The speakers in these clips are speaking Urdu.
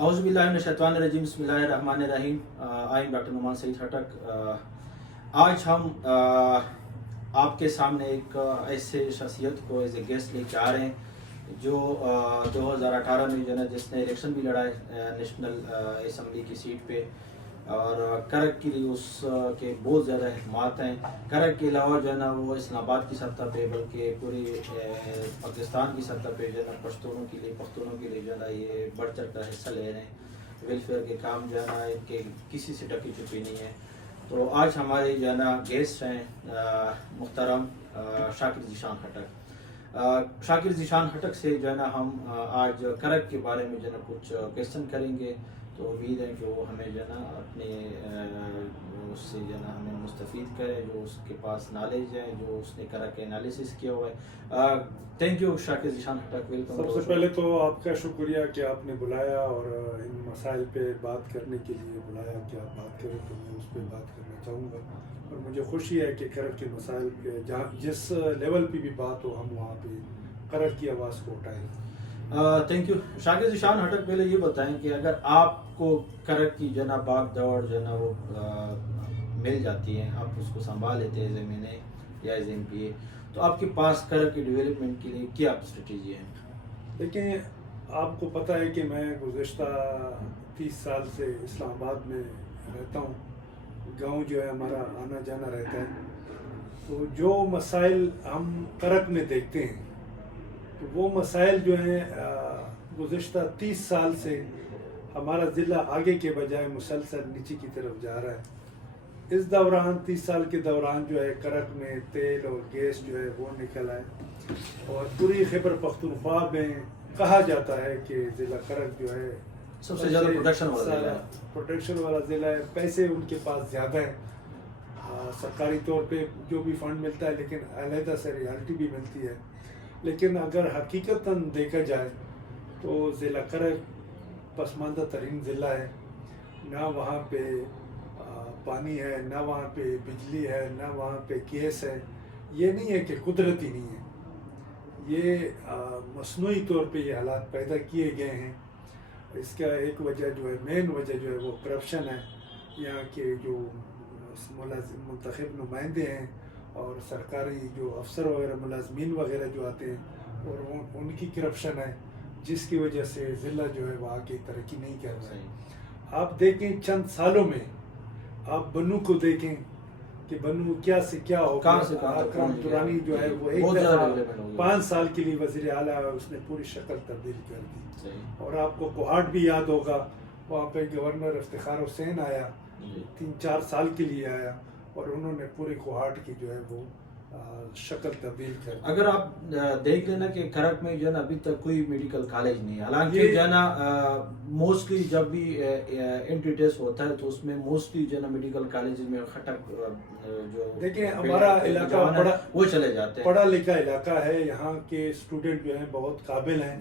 اعوذ باللہ من الشیطان الرجیم، بسم اللہ الرحمن الرحیم. آئی ایم ڈاکٹر نعمان سعید خٹک. آج ہم آپ کے سامنے ایک ایسے شخصیت کو ایز اے گیسٹ لے کے آ رہے ہیں جو 2018 میں جو ہے نا جس نے الیکشن بھی لڑا ہے نیشنل اسمبلی کی سیٹ پہ، اور کرک کے لیے اس کے بہت زیادہ اہتمامات ہیں. کرک کے علاوہ جو ہے نا وہ اسلام آباد کی سطح پہ بلکہ پوری پاکستان کی سطح پہ جو ہے نا پشتونوں کے لیے جو ہے نا یہ بڑھ چڑھ کر حصہ لے رہے ہیں. ویلفیئر کے کام جو ہے نا ان کے کسی سے ڈکی چھپی نہیں ہے. تو آج ہمارے جو ہے نا گیسٹ ہیں محترم شاکر ذیشان خٹک. شاکر ذیشان خٹک سے جو ہے نا ہم آج کرک کے بارے میں جو ہے نا کچھ کویشچن کریں گے. تو امید ہے کہ وہ ہمیں جو ہے نا اپنے اس سے جو ہے نا ہمیں مستفید کرے، جو اس کے پاس نالج ہے، جو اس نے کرک کے انالیسس کیا ہوا ہے. Thank you Shakir Zeeshan Khattak, welcome. سب سے پہلے تو آپ کا شکریہ کہ آپ نے بلایا اور ان مسائل پہ بات کرنے کے لیے بلایا کہ آپ بات کریں، تو میں اس پہ بات کرنا چاہوں گا. اور مجھے خوشی ہے کہ کرک کے مسائل پہ جس لیول پہ بھی بات ہو ہم وہاں پہ کرک کی آواز کو اٹھائیں. Thank you Shakir Zeeshan Khattak. پہلے یہ بتائیں کہ اگر آپ کو کرک کی جو ہے نا باغ دوڑ جو ہے نا وہ مل جاتی ہے، آپ اس کو سنبھال لیتے ہیں زمین یا ایز ایم پی اے، تو آپ کے پاس کرک کی ڈیولپمنٹ کے لیے کیا اسٹریٹجی ہے؟ دیکھیں، آپ کو پتہ ہے کہ میں گزشتہ 30 سال سے اسلام آباد میں رہتا ہوں. گاؤں جو ہے ہمارا آنا جانا رہتا ہے. تو جو مسائل ہم کرک میں دیکھتے ہیں تو وہ مسائل جو ہیں گزشتہ 30 سال سے ہمارا ضلع آگے کے بجائے مسلسل نیچے کی طرف جا رہا ہے. اس دوران 30 سال کے دوران جو ہے کرک میں تیل اور گیس جو ہے وہ نکل آئے، اور پوری خیبر پختونخوا میں کہا جاتا ہے کہ ضلع کرک جو ہے سب سے زیادہ پروڈکشن والا ضلع ہے. پیسے ان کے پاس زیادہ ہیں، سرکاری طور پہ جو بھی فنڈ ملتا ہے، لیکن علیحدہ سے ریالٹی بھی ملتی ہے. لیکن اگر حقیقتاً دیکھا جائے تو ضلع کرک پسماندہ ترین ضلع ہے. نہ وہاں پہ پانی ہے، نہ وہاں پہ بجلی ہے، نہ وہاں پہ گیس ہے. یہ نہیں ہے کہ قدرتی نہیں ہے، یہ مصنوعی طور پہ یہ حالات پیدا کیے گئے ہیں. اس کا ایک وجہ جو ہے، مین وجہ جو ہے وہ کرپشن ہے. یہاں کے جو منتخب نمائندے ہیں اور سرکاری جو افسر وغیرہ ملازمین وغیرہ جو آتے ہیں، اور ان کی کرپشن ہے، جس کی وجہ سے ضلع جو ہے وہ آگے ترقی نہیں کر رہا ہے. آپ دیکھیں چند سالوں میں آپ بنو کو دیکھیں کہ بنو کیا سے کیا ہو گیا. اکرم ترانی جو ہے وہ ایک دفعہ 5 سال کے لیے وزیر اعلیٰ ہے، اس نے پوری شکل تبدیل کر دی. اور آپ کو کوہاٹ بھی یاد ہوگا، وہاں پہ گورنر افتخار حسین آیا، 3-4 سال کے لیے آیا، اور انہوں نے پورے کوہاٹ کی جو ہے وہ شکل تبدیل کر دی. اگر آپ دیکھ لینا کہ کرک میں جو ہے نا ابھی تک کوئی میڈیکل کالج نہیں ہے. حالانکہ جو ہے نا موسٹلی جب بھی انٹری ٹیسٹ ہوتا ہے تو اس میں موسٹلی جو ہے نا میڈیکل کالج میں خٹک جو دیکھیں ہمارا علاقہ وہ چلے جاتے ہیں. پڑھا لکھا علاقہ ہے، یہاں کے اسٹوڈنٹ جو ہیں بہت قابل ہیں.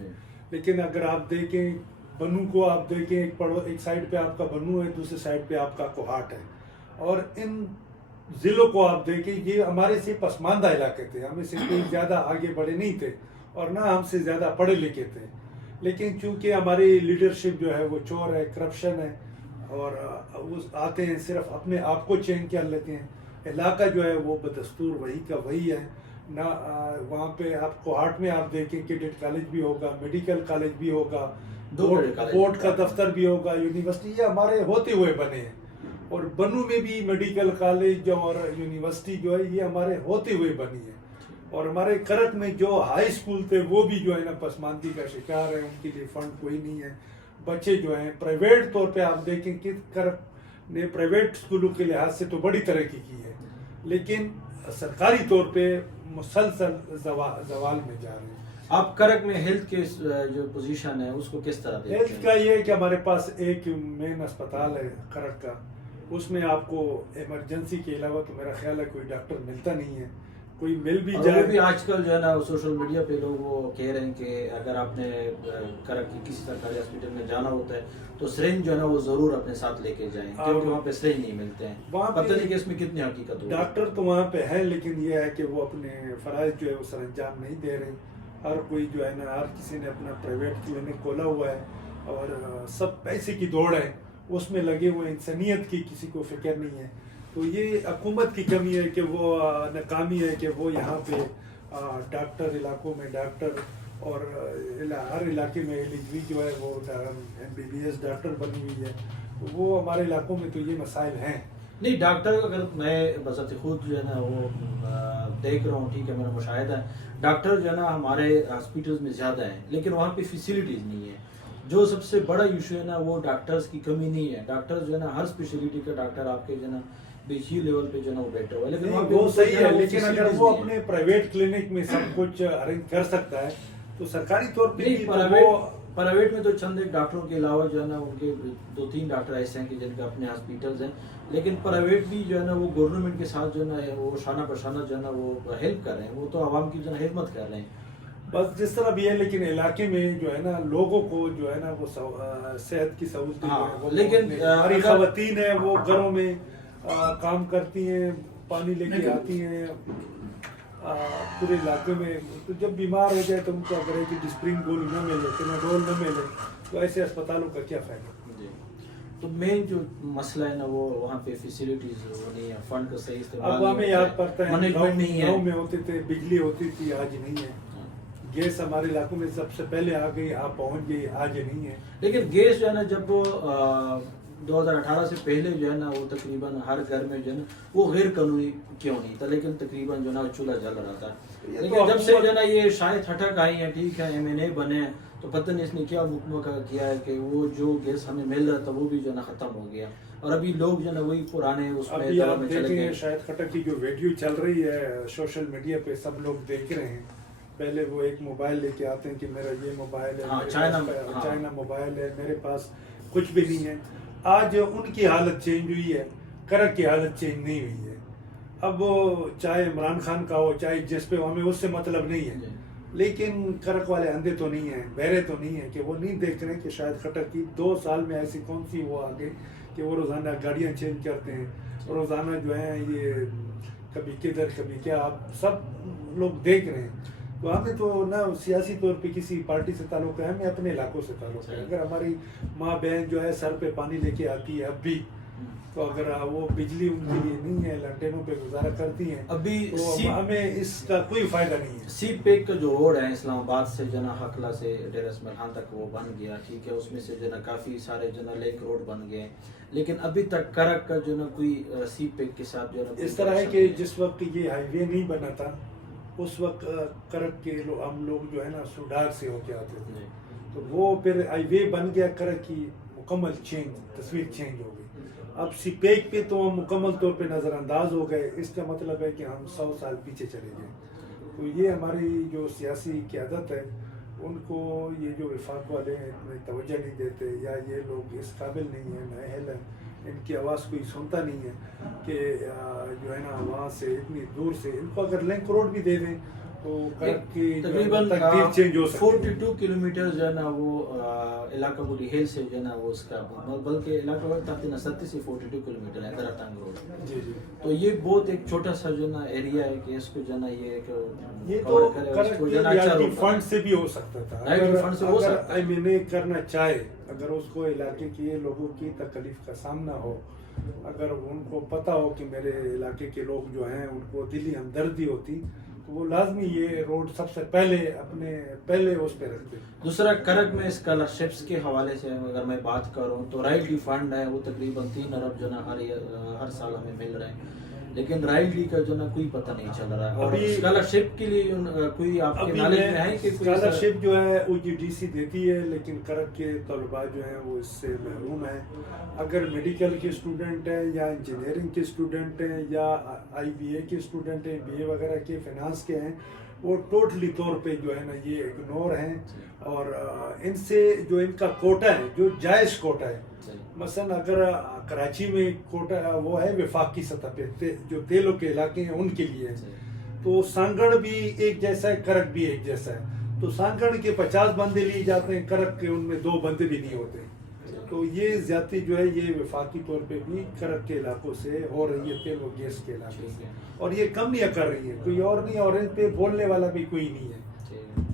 لیکن اگر آپ دیکھیں بنو کو، آپ دیکھیں ایک سائڈ پہ آپ کا بنو ہے، دوسرے سائڈ پہ آپ کا کوہاٹ ہے. اور ان ضلعوں کو آپ دیکھیں، یہ ہمارے سے پسماندہ علاقے تھے. ہمیں سے کوئی زیادہ آگے بڑھے نہیں تھے اور نہ ہم سے زیادہ پڑھے لکھے تھے. لیکن چونکہ ہماری لیڈرشپ جو ہے وہ چور ہے، کرپشن ہے، اور وہ آتے ہیں صرف اپنے آپ کو چینج کر لیتے ہیں. علاقہ جو ہے وہ بدستور وہی کا وہی ہے. نہ وہاں پہ آپ کوہاٹ میں آپ دیکھیں کیڈٹ کالج بھی ہوگا، میڈیکل کالج بھی ہوگا، بورڈ کا دفتر بھی ہوگا، یونیورسٹی یہ ہمارے ہوتے ہوئے بنے ہیں. اور بنو میں بھی میڈیکل کالج اور یونیورسٹی جو ہے یہ ہمارے ہوتے ہوئے بنی ہے. اور ہمارے کرک میں جو ہائی اسکول تھے وہ بھی جو ہے نا پسماندگی کا شکار ہے، ان کے لیے فنڈ کوئی نہیں ہے. بچے جو ہیں پرائیویٹ طور پہ آپ دیکھیں کہ کرک نے پرائیویٹ اسکولوں کے لحاظ سے تو بڑی ترقی کی ہے، لیکن سرکاری طور پہ مسلسل زوال میں جا رہے ہیں. آپ کرک میں ہیلتھ کے جو پوزیشن ہے اس کو کس طرح دیکھتے ہیں؟ ہیلتھ کا یہ ہے کہ ہمارے پاس ایک مین اسپتال ہے کرک کا، اس میں آپ کو ایمرجنسی کے علاوہ تو میرا خیال ہے کوئی ڈاکٹر ملتا نہیں ہے. کوئی مل بھی جائے بھی آج کل جو ہے نا سوشل میڈیا پہ لوگ وہ کہہ رہے ہیں کہ اگر آپ نے کرک کی کسی سرکاری ہاسپٹل میں جانا ہوتا ہے تو سرنج جو ہے نا وہ ضرور اپنے ساتھ لے کے جائیں، کیونکہ وہاں پہ سرنج نہیں ملتے ہیں. پتہ نہیں کہ اس میں کتنی حقیقت ہوگی. ڈاکٹر تو وہاں پہ ہے، لیکن یہ ہے کہ وہ اپنے فرائض جو ہے وہ سر انجام نہیں دے رہے. ہر کوئی جو ہے نا، ہر کسی نے اپنا پرائیویٹ کلینک کھولا ہوا ہے اور سب پیسے کی دوڑ ہے، اس میں لگے ہوئے، انسانیت کی کسی کو فکر نہیں ہے. تو یہ حکومت کی کمی ہے کہ وہ ناکامی ہے کہ وہ یہاں پہ ڈاکٹر علاقوں میں ڈاکٹر اور ہر علاقے میں ایل جو ہے وہ MBBS ڈاکٹر بنی ہوئی ہے. وہ ہمارے علاقوں میں تو یہ مسائل ہیں. نہیں ڈاکٹر اگر میں بذات خود جو ہے نا وہ دیکھ رہا ہوں، ٹھیک ہے، میرا مشاہدہ ہے، ڈاکٹر جو ہے نا ہمارے ہاسپٹلز میں زیادہ ہیں لیکن وہاں پہ فیسلٹیز نہیں ہے. جو سب سے بڑا ایشو ہے نا وہ ڈاکٹرز کی کمی نہیں ہے. ڈاکٹر جو ہے نا ہر اسپیشلٹی کا ڈاکٹر آپ کے جو ہے نا BHU لیول پہ جو ہے نا وہ بیٹھا ہوا ہے، لیکن وہاں پہ وہ صحیح ہے، لیکن facilities اگر وہ نہیں اپنے ہے. پرائیویٹ کلینک میں سب کچھ ارینج کر سکتا ہے تو سرکاری طور پہ بھی پرائیویٹ میں تو چند ایک ڈاکٹروں کے علاوہ جو ہے نا ان کے 2-3 ڈاکٹر ایسے ہیں کہ جن کے اپنے ہاسپٹلز ہیں، لیکن پرائیویٹ بھی جو ہے نا وہ گورنمنٹ کے ساتھ جو ہے نا وہ شانہ بشانہ جو ہے نا وہ ہیلپ کر رہے ہیں، وہ تو عوام کی جو ہے نا خدمت کر رہے ہیں. بس جس طرح بھی ہے، لیکن علاقے میں جو ہے نا لوگوں کو جو ہے نا وہ صحت کی سہولتیں، لیکن ہماری خواتین ہیں وہ گھروں میں کام کرتی ہیں، پانی لے کے آتی ہیں پورے علاقے میں. تو جب بیمار ہو جائے تو ان کو اگر ہے کہ ڈسپرین گول نہ ملے، ٹیناڈول نہ ملے تو ایسے اسپتالوں کا کیا فائدہ. تو مین جو مسئلہ ہے نا وہ وہاں پہ فیسلٹیز نہیں ہے، فنڈ کا صحیح استعمال اب ہمیں یاد پڑتا ہے مینجمنٹ نہیں ہے. گاؤں میں ہوتے تھے، بجلی ہوتی تھی، آج نہیں ہے. گیس ہمارے علاقوں میں سب سے پہلے آ گئی، آپ پہنچ گئی، آج نہیں ہے. لیکن گیس جو ہے نا جب 2018 سے پہلے جو ہے نا وہ تقریباً ہر گھر میں جو ہے نا وہ غیر قانونی کیوں نہیں تھا، لیکن تقریباً جو ہے نا چولہا جل رہا تھا. لیکن جب سے جو ہے نا یہ شاید ہٹک آئی ہیں، ٹھیک ہے، MNA بنے ہیں، تو پتہ نہیں اس نے کیا مکمہ کیا ہے کہ وہ جو گیس ہمیں مل رہا تھا وہ بھی جو ہے نا ختم ہو گیا، اور ابھی لوگ جو ہے نا وہی پرانے اس میں دوا میں چلے گئے. شاید خٹک کی جو ویڈیو چل رہی ہے سوشل میڈیا پہ سب لوگ دیکھ رہے ہیں. پہلے وہ ایک موبائل لے کے آتے ہیں کہ میرا یہ موبائل ہے، چائنا موبائل ہے، میرے پاس کچھ بھی نہیں ہے. آج ان کی حالت چینج ہوئی ہے، کرک کی حالت چینج نہیں ہوئی ہے. اب چاہے عمران خان کا ہو، چاہے جس پہ ہمیں اس سے مطلب نہیں ہے، لیکن کرک والے اندھے تو نہیں ہیں، بہرے تو نہیں ہیں کہ وہ نہیں دیکھ رہے کہ شاید خٹک کی 2 سال میں ایسی کون سی وہ آگے کہ وہ روزانہ گاڑیاں چینج کرتے ہیں، روزانہ جو ہیں یہ کبھی کدھر کبھی کیا، آپ سب لوگ دیکھ رہے ہیں. تو ہمیں تو نہ سیاسی طور پہ کسی پارٹی سے تعلق ہے، ہمیں اپنے علاقوں سے تعلق ہے. اگر ہماری ماں بہن جو ہے سر پہ پانی لے کے آتی ہے اب بھی، تو اگر وہ بجلی ان کے لیے نہیں ہے، لنٹینوں پہ گزارا کرتی ہیں، ابھی تو ہمیں اس کا کوئی فائدہ نہیں ہے. سی پیک کا جو روڈ ہے اسلام آباد سے جنا حقلہ سے ڈیرہ اسماعیل خان تک وہ بن گیا، ٹھیک ہے، اس میں سے جو نا کافی سارے جو نا لنک روڈ بن گئے، لیکن ابھی تک کرک کا جو نا کوئی سی پیک کے ساتھ جو نا اس طرح ہے کہ جس وقت یہ ہائی وے نہیں بنا تھا اس وقت کرک کے ہم لوگ جو ہے نا سوڈاک سے ہو کے آتے تھے، تو وہ پھر ہائی وے بن گیا، کرک کی مکمل تصویر چینج ہو گئی. اب سی پیک پہ تو ہم مکمل طور پہ نظر انداز ہو گئے. اس کا مطلب ہے کہ ہم 100 سال پیچھے چلے گئے. تو یہ ہماری جو سیاسی قیادت ہے ان کو یہ جو وفاق والے ہیں اتنی توجہ نہیں دیتے، یا یہ لوگ اس قابل نہیں ہیں، نااہل ہیں، ان کی آواز کوئی سنتا نہیں ہے کہ جو ہے نا وہاں سے اتنی دور سے ان کو اگر لنک روڈ بھی دے دیں تو تقریباً تقدیر چینج ہو سکتی ہے. 42 کلومیٹر جو ہے نا وہ علاقہ بولی ہیل سے جو ہے نا وہ اس کا بلکہ علاقہ تقریباً 37 سے 42 کلومیٹر ہے درختان روڈ. جی جی. تو یہ بہت ایک چھوٹا سا جو نا ایریا ہے کہ اس کو جو نا یہ تو کرک فنڈ سے بھی ہو سکتا تھا. اگر MNA کرنا چاہے، اگر اس کو علاقے کے لوگوں کی تکلیف کا سامنا ہو، اگر ان کو پتہ ہو کہ میرے علاقے کے لوگ جو ہیں ان کو دلی ہمدردی ہوتی، تو وہ لازمی یہ روڈ سب سے پہلے اس پہ رکھتے. دوسرا کرک میں اسکالرشپس کے حوالے سے اگر میں بات کروں تو رائٹ لی فنڈ ہے، وہ تقریباً 3 ارب جو نا ہر سال ہمیں مل رہے ہیں، لیکن رائٹ لی کا جو نا کوئی پتہ نہیں چل رہا ہے. اور اسکالرشپ کے لیے کوئی آپ کے نالج میں ہے کہ اسکالرشپ جو ہے OGDC دیتی ہے، لیکن کرک کے طلباء جو ہیں وہ اس سے محروم ہیں. اگر میڈیکل کے اسٹوڈنٹ ہیں یا انجینئرنگ کے اسٹوڈنٹ ہیں یا IBA کے اسٹوڈنٹ ہیں، BA وغیرہ کے فائنانس کے ہیں، وہ ٹوٹلی طور پہ جو ہے نا یہ اگنور ہیں. اور ان سے جو ان کا کوٹا ہے، جو جائز کوٹا ہے، مثلا اگر کراچی میں کوٹا وہ ہے وفاق کی سطح پہ جو تیلوں کے علاقے ہیں ان کے لیے ہے، تو سانگڑ بھی ایک جیسا ہے، کرک بھی ایک جیسا ہے. تو سانگڑ کے 50 بندے لیے جاتے ہیں، کرک کے ان میں 2 بندے بھی نہیں ہوتے. تو یہ زیادتی جو ہے یہ وفاقی طور پہ بھی کرک کے علاقوں سے ہو رہی ہے، تیل و گیس کے علاقے سے، اور یہ کم نہیں کر رہی ہے، کوئی اور نہیں، اور ان پہ بولنے والا بھی کوئی نہیں ہے.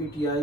PTI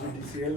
BDCL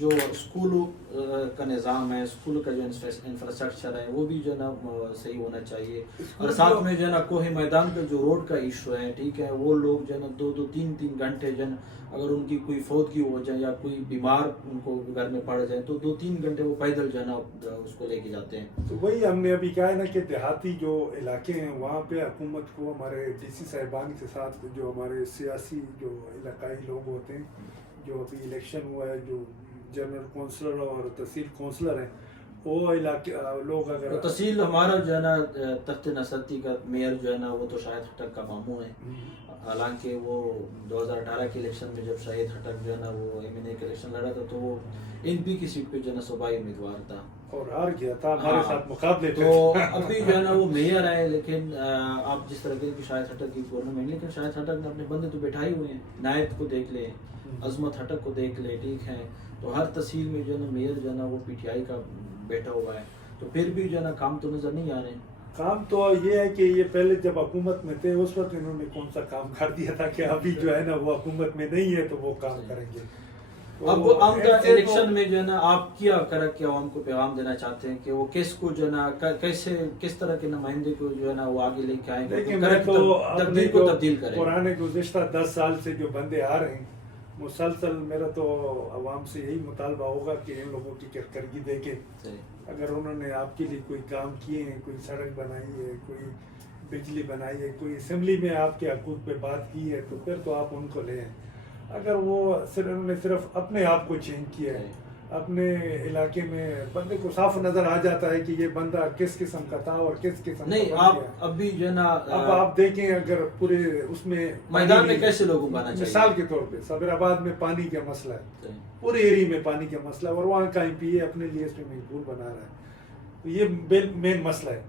جو اسکولوں کا نظام ہے، اسکول کا جو انفراسٹرکچر ہے وہ بھی جو ہے نا صحیح ہونا چاہیے. اور ساتھ میں جو ہے نا کوہ میدان کا جو روڈ کا ایشو ہے، ٹھیک ہے، وہ لوگ جو ہے نا 2-3 گھنٹے جو ہے نا اگر ان کی کوئی فوتگی ہو جائے یا کوئی بیمار ان کو گھر میں پڑ جائے تو 2-3 گھنٹے وہ پیدل جو ہے نا اس کو لے کے جاتے ہیں. تو وہی ہم نے ابھی کہا ہے نا کہ دیہاتی جو علاقے ہیں وہاں پہ حکومت کو ہمارے ڈی سی صاحبان کے ساتھ جو ہمارے سیاسی جو علاقائی لوگ ہوتے ہیں، جو ابھی الیکشن ہوا ہے، جو جنرل کونسلر اور تحصیل کونسلر ہیں، وہ علاقے لوگ اگر تحصیل ہمارا جو ہے نا تخت نصرتی کا میئر جو ہے نا وہ تو شاہد خٹک کا ماموں ہے. حالانکہ وہ 2018 کے الیکشن میں جب شاہد خٹک جو ہے نا وہ ایم این اے کا الیکشن لڑا تھا تو وہ این پی کی سیٹ پہ جو ہے نا صوبائی امیدوار تھا اور ہار گیا تھا ہمارے ساتھ مقابلے پہ. تو ابھی جو ہے نا وہ میئر ہے. لیکن آپ جس طرح کی شاہد خٹک کی گورنمنٹ، لیکن شاہد خٹک نے اپنے بندے تو بیٹھائے ہوئے ہیں. عنایت کو دیکھ لے، عظمت خٹک کو دیکھ لے، ٹھیک ہے. تو ہر تحصیل میں جو ہے نا میئر جو ہے نا وہ پی ٹی آئی کا بیٹھا ہوا ہے. تو پھر بھی جو ہے نا کام تو نظر نہیں آ رہے ہیں. کام تو یہ ہے کہ یہ پہلے جب حکومت میں تھے اس وقت انہوں نے کون سا کام کر دیا تھا کہ ابھی جو ہے نا وہ حکومت میں نہیں ہے تو وہ کام کریں گے. اب عام کا الیکشن میں جو ہے نا آپ کیا کرک کے عوام کو پیغام دینا چاہتے ہیں کہ وہ کس کو جو ہے نا کیسے کس طرح کے نمائندے کو جو ہے نا وہ آگے لے کے آئیں گے، لیکن میں تو اپنے کو تبدیل کریں. پرانے گزشتہ 10 سال سے جو بندے آ رہے ہیں مسلسل میرا تو عوام سے یہی مطالبہ ہوگا کہ ان لوگوں کی کارکردگی دیکھیں. اگر انہوں نے آپ کے لیے کوئی کام کیے ہیں، کوئی سڑک بنائی ہے، کوئی بجلی بنائی ہے، کوئی اسمبلی میں آپ کے حقوق پہ بات کی ہے تو پھر تو آپ ان کو لیں. اگر وہ انہوں نے صرف اپنے آپ کو چینج کیا ہے، اپنے علاقے میں بندے کو صاف نظر آ جاتا ہے کہ یہ بندہ کس قسم کا تھا اور کس قسم کا نہیں. آپ ابھی جو ہے نا اب آپ دیکھیں اگر پورے اس میں میدان میں کیسے لوگوں کو آنا چاہیے. مثال کے طور پہ صبر آباد میں پانی کا مسئلہ ہے، پورے ایریا میں پانی کا مسئلہ ہے اور وہاں کا ایم پی اے اپنے لیے سوئمنگ پول بنا رہا ہے. تو یہ مین مسئلہ ہے.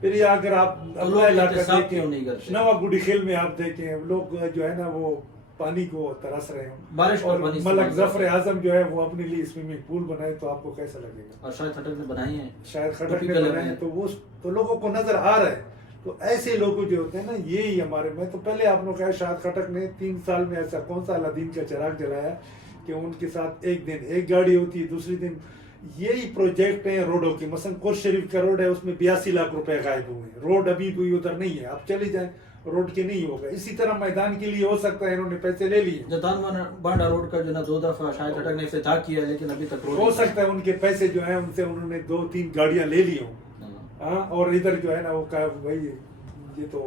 پھر یہ اگر آپ اپنا علاقہ دیکھیں، نوا گڈی خیل میں آپ دیکھیں لوگ جو ہے نا وہ پانی کو ترس رہے ہیں اور ملک ظفر اعظم جو ہے وہ اپنے لیے سوئمنگ پول بنائے تو آپ کو کیسا لگے گا. اور شاید خٹک نے بنائی ہیں، شاید خٹک نے بنائے ہیں تو وہ تو لوگوں کو نظر آ رہا ہے. تو ایسے لوگ جو ہوتے ہیں نا یہی ہمارے، میں تو پہلے آپ نے کہا شاہد خٹک نے 3 سال میں ایسا کون سا الدین کا چراغ جلایا کہ ان کے ساتھ ایک دن ایک گاڑی ہوتی ہے، دوسری دن یہی پروجیکٹ ہیں روڈوں کے. مثلا کوٹ شریف کا روڈ ہے، اس میں 82 لاکھ روپے غائب ہوئے ہیں. روڈ ابھی کوئی ادھر نہیں ہے، آپ چلے جائیں روڈ کے نہیں ہوگا. اسی طرح میدان کے لیے ہو سکتا ہے انہوں نے پیسے لے لیے. جتان بانڈا روڈ کا جو نا 2 دفعہ شاید خٹک نے افتتاح کیا لیکن ابھی تک ہو سکتا ہے ان کے پیسے جو ہیں ان سے انہوں نے 2-3 گاڑیاں لے لی ہوں. ہاں اور ادھر جو ہے نا وہ کہا بھائی یہ تو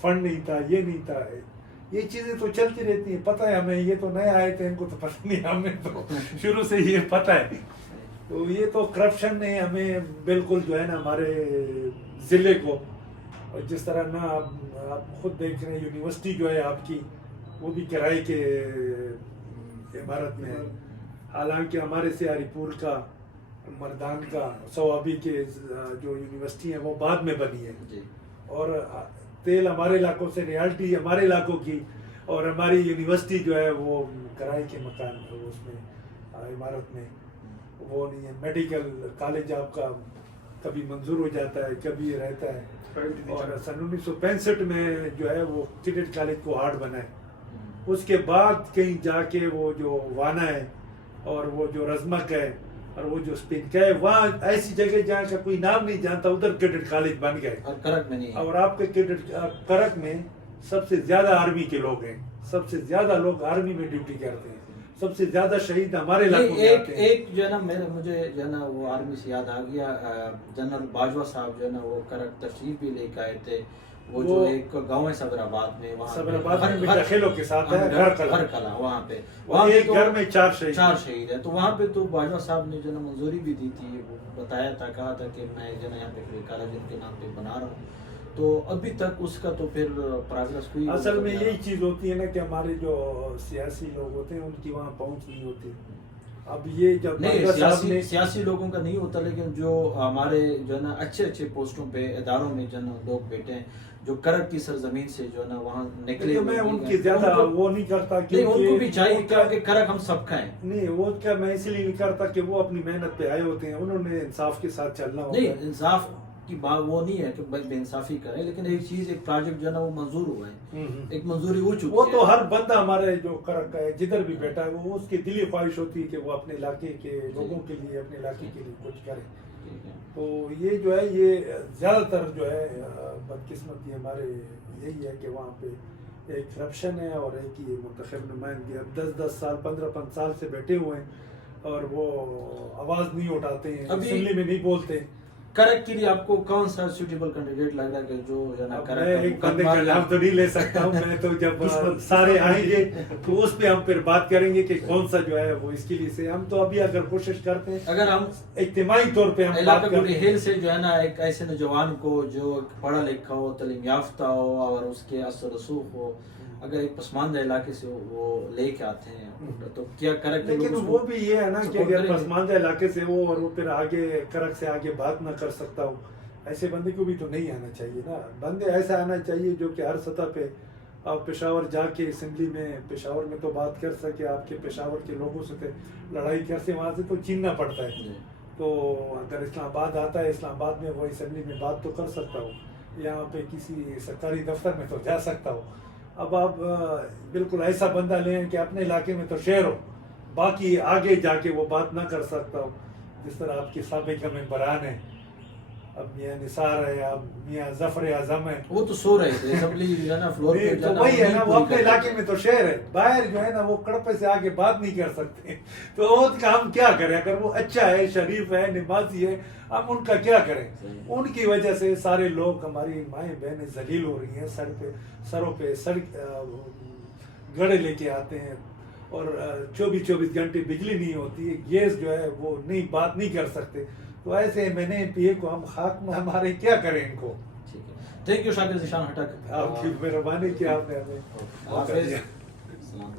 فنڈ نہیں تھا، یہ نہیں تھا. یہ چیزیں تو چلتی رہتی ہیں. پتہ ہے ہمیں، یہ تو نئے آئے تھے ان کو تو پتہ نہیں، ہمیں تو شروع سے یہ پتہ ہے. تو یہ تو کرپشن نے ہمیں بالکل جو ہے نا ہمارے ضلع کو، اور جس طرح نا آپ خود دیکھ رہے ہیں یونیورسٹی جو ہے آپ کی وہ بھی کرائے کے عمارت میں ہے. حالانکہ ہمارے سیاری پور کا، مردان کا، سوابی کے جو یونیورسٹی ہیں وہ بعد میں بنی ہے. اور تیل ہمارے علاقوں سے، ریالٹی ہمارے علاقوں کی، اور ہماری یونیورسٹی جو ہے وہ کرائے کے مکان اس میں عمارت میں وہ نہیں ہے. میڈیکل کالج آپ کا کبھی منظور ہو جاتا ہے، کبھی رہتا ہے. اور سن 1965 میں جو ہے وہ کیڈٹ کالج کو ہارڈ بنا ہے. اس کے بعد کہیں جا کے وہ جو وانا ہے اور وہ جو رزمک ہے اور وہ جو اسپنک ہے، وہاں ایسی جگہ جہاں کا کوئی نام نہیں جانتا ادھر کیڈٹ کالج بن گئے. اور کرک میں نہیں ہے. اور آپ کے کرک میں سب سے زیادہ آرمی کے لوگ ہیں، سب سے زیادہ لوگ آرمی میں ڈیوٹی کرتے ہیں، سب سے زیادہ شہید ہمارے علاقوں میں آتے ہیں. ایک جو ہے نا مجھے جو ہے نا وہ آرمی سے یاد آ گیا، جنرل باجوہ صاحب جو ہے نا وہ کرک تشریف بھی لے کے آئے تھے. وہ جو ایک گاؤں ہے صبر آباد میں، وہاں صبر آباد میں داخلوں کے ساتھ ہے گھر کلا، وہاں پہ ایک گھر میں 4 شہید ہیں. تو وہاں پہ تو باجوہ صاحب نے جو ہے نا منظوری بھی دی تھی، بتایا تھا، کہا تھا کہ میں جو ہے نا یہاں پہ کالج ان کے نام پہ بنا رہا ہوں. تو ابھی تک اس کا تو پھر پروگرس کوئی اصل میں یہی چیز ہوتی ہے نا کہ ہمارے جو سیاسی لوگ ہوتے ہیں ان کی وہاں پہنچ نہیں ہوتی. اب یہ جب نہیں سیاسی لوگوں کا نہیں ہوتا، لیکن جو ہمارے جو ہے نا اچھے پوسٹوں پہ اداروں میں جو ہے نا لوگ بیٹھے ہیں جو کرک کی سرزمین سے جو ہے نا وہاں نکلے، میں ان کی زیادہ وہ نہیں کرتا کہ ان کو بھی چاہیے کہ کرک ہم سب کا ہے. نہیں وہ کیا میں اس لیے نہیں کرتا کہ وہ اپنی محنت پہ آئے ہوتے ہیں، انہوں نے انصاف کے ساتھ چلنا ہوتا ہے. نہیں انصاف کی بات وہ نہیں ہے کہ بھائی بے انصافی کریں، لیکن ایک چیز، ایک پروجیکٹ جو ہے نا وہ منظور ہوا ہے، ایک منظوری ہو چکی ہے. وہ تو ہر بندہ ہمارے جو کرک ہے جدھر بھی بیٹھا ہے وہ اس کی دلی خواہش ہوتی ہے کہ وہ اپنے علاقے کے لوگوں کے لیے، اپنے علاقے کے لیے کچھ کرے. تو یہ جو ہے یہ زیادہ تر جو ہے بدقسمتی ہمارے یہی ہے کہ وہاں پہ ایک کرپشن ہے اور ایک یہ منتخب نمائندگی. اب 10 سال 15 سال سے بیٹھے ہوئے ہیں اور وہ آواز نہیں اٹھاتے ہیں، اسمبلی میں نہیں بولتے. کرک کے لیے آپ کو کون سا سوٹیبل کینڈیڈیٹ لگ رہا ہے کہ جو ہے نا میں ایک بندے کا نام تو نہیں لے سکتا ہوں، میں تو جب سارے آئیں گے تو اس پہ ہم پھر بات کریں گے کہ کون سا جو ہے وہ اس کے لیے سے. ہم تو ابھی اگر کوشش کرتے ہیں، اگر ہم اجتماعی طور پہ ہم علاقہ گوری ہیل سے جو ہے نا ایک ایسے نوجوان کو جو پڑھا لکھا ہو، تعلیم یافتہ ہو اور اس کے اثر رسوخ ہو، اگر ایک پسماندہ علاقے سے وہ لے کے آتے ہیں تو کیا کرک کے لوگ لیکن اس کو وہ بھی یہ ہے نا کہ اگر کریں گے؟ پسماندہ علاقے سے ہو اور وہ پھر آگے کرک سے آگے بات نہ کر سکتا ہو، ایسے بندے کو بھی تو نہیں آنا چاہیے نا. بندے ایسا آنا چاہیے جو کہ ہر سطح پہ آپ پشاور جا کے اسمبلی میں، پشاور میں تو بات کر سکے، آپ کے پشاور کے لوگوں سے لڑائی کر سے، وہاں سے تو چیننا پڑتا ہے. تو اگر اسلام آباد آتا ہے، اسلام آباد میں وہ اسمبلی میں بات تو کر سکتا ہو، یہاں پہ کسی سرکاری دفتر میں تو جا سکتا ہو. اب آپ بالکل ایسا بندہ لیں کہ اپنے علاقے میں تو شہر ہو، باقی آگے جا کے وہ بات نہ کر سکتا ہو. جس طرح آپ کے سابق ممبران ہیں، اب میاں نثار ہے، اب میاں ظفر اعظم ہے، وہ تو سو رہے تھے اسمبلی جو ہے نا فلور پہ تو وہی ہے نا، وہ اپنے علاقے میں تو شہر ہے، باہر جو ہے نا وہ کڑپے سے آگے بات نہیں کر سکتے. تو وہ کام کیا کریں؟ اگر وہ اچھا ہے، شریف ہے، نمازی ہے، ہم ان کا کیا کریں؟ ان کی وجہ سے سارے لوگ، ہماری مائیں بہنیں ذلیل ہو رہی ہیں. سروں پہ گڑے لے کے آتے ہیں اور 24 گھنٹے بجلی نہیں ہوتی ہے، گیس جو ہے وہ نہیں، بات نہیں کر سکتے. تو ایسے میں نے پی اے کو ہم خاک میں ہمارے کیا کریں ان کو. تھینک یو شاکر ذیشان ہٹک، آپ کی مہربانی کہ آپ نے ہمیں موقع دیا. السلام.